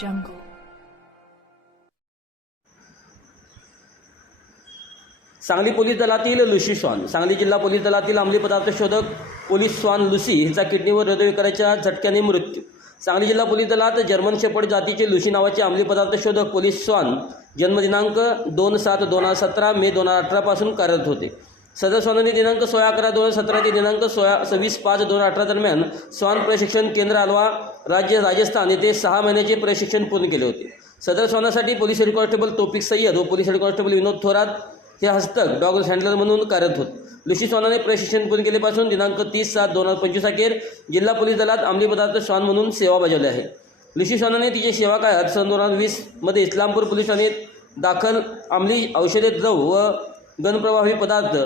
jungle. Sangli police दलातील लुशी श्वान सांगली जिल्हा पोलीस दलातील अंमली पदार्थ शोधक पोलीस श्वान लुसी हिचा किडनीवर हृदयविकाराच्या झटक्याने मृत्यू. सांगली जिल्हा पोलीस दलात जर्मन शेपड जातीचे लुसी नावाचे अंमली पदार्थ शोधक पोलीस श्वान जन्मदिनांक दोन सात दोन हजार सतरा मे दोन हजार अठरापासून कार्यरत होते. सदर स्वानंदी दिनांक सोळा अकरा दोन हजार सतरा ते दिनांक सोळा सव्वीस पाच दोन हजार अठरा दरम्यान स्वान प्रशिक्षण केंद्र अलवा राज्य राजस्थान येथे सहा महिन्याचे प्रशिक्षण पूर्ण केले होते. सदर स्वानासाठी police head constable Topik Sayyed व police head constable Vinod Thorat हे हस्तक डॉग हँडलर म्हणून कार्यरत होत. लुशी स्वानाने प्रशिक्षण पूर्ण केलेपासून दिनांक तीस सात दोन हजार पंचवीस अखेर जिल्हा पोलीस दलात अंमली पदार्थ श्वान म्हणून सेवा बजावली आहे. लुशी स्वानाने तिचे सेवा काळात सन दोन हजार वीसमध्ये इस्लामपूर पोलिसांनी ठाण्यात दाखल अंमली औषधे द्रव व गणप्रवाही पदार्थ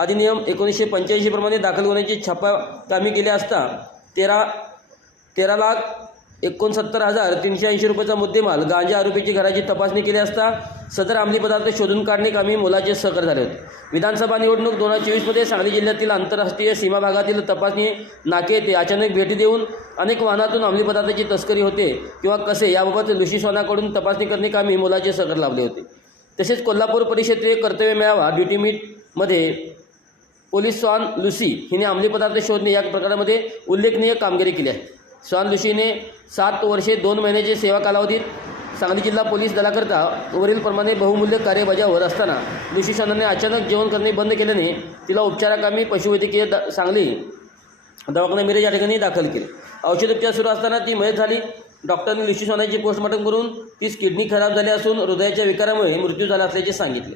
अधिनियम एकोणीसशे पंच्याऐंशीप्रमाणे दाखल होण्याची छापा कामी केली असता तेरा तेरा लाख एकोणसत्तर हजार तीनशे ऐंशी रुपयाचा मुद्देमाल गांजा आरोपीची घराची तपासणी केली असता सदर अंमली पदार्थ शोधून काढणे कामी मोलाचे सहकार्य झाले होते. विधानसभा निवडणूक दोन हजार चोवीसमध्ये सांगली जिल्ह्यातील आंतरराष्ट्रीय सीमा भागातील तपासणी नाके येथे अचानक भेटी देऊन अनेक वाहनातून अंमली पदार्थाची तस्करी होते किंवा कसे याबाबत लुशीस्वानाकडून तपासणी करणे कामी मोलाचे सहकार्य लाभले होते. तसेच कोल्हापूर परिक्षेत्रीय कर्तव्य मेळावा ड्युटी मीटमध्ये पोलीस स्वान लुसी हिने अंमली पदार्थ शोधणे या प्रकारामध्ये उल्लेखनीय कामगिरी केली आहे. स्वान लुसीने सात वर्षे दोन महिन्याचे सेवा कालावधीत सांगली जिल्हा पोलीस दलाकरता वरीलप्रमाणे बहुमूल्य कार्य बजावत असताना लुसी स्वानाने अचानक जेवण करणे बंद केल्याने तिला उपचाराकामी पशुवैद्यकीय द सांगली दवाखाना मिरज या ठिकाणी दाखल केले. औषधोपचार सुरू असताना ती मयत झाली. डॉक्टरांनी लुसी सोनाची पोस्टमॉर्टम करून तीच किडनी खराब झाली असून हृदयाच्या विकारामुळे मृत्यू झाला असल्याचे सांगितले.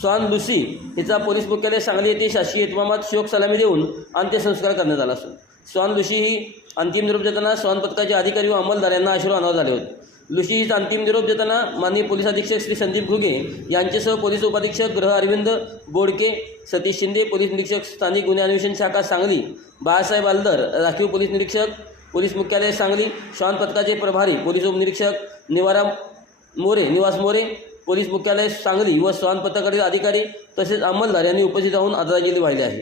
स्वान लुसी हिचा पोलीस मुख्यालय सांगली येथे शासकीय इतमामात शोक सलामी देऊन अंत्यसंस्कार करण्यात आला असून स्वान लुशी ही अंतिम निरोप देताना स्वान पथकाचे अधिकारी व अंमलदार यांना अश्रू अनावर झाले होते. लुशी हिचा अंतिम निरोप देताना माननीय पोलीस अधीक्षक श्री संदीप घुगे यांच्यासह पोलीस उपाधीक्षक गृह अरविंद बोडके सतीश शिंदे पोलीस निरीक्षक स्थानिक गुन्हे अन्वेषण शाखा सांगली बाळासाहेब आलदर राखीव पोलीस निरीक्षक पोलीस मुख्यालय सांगली श्वान पथकाचे प्रभारी पोलीस उपनिरीक्षक निवारा मोरे निवास मोरे पोलीस मुख्यालय सांगली व श्वान पथकातील अधिकारी तसेच अंमलदार यांनी उपस्थित राहून आदरांजली वाहिली आहे.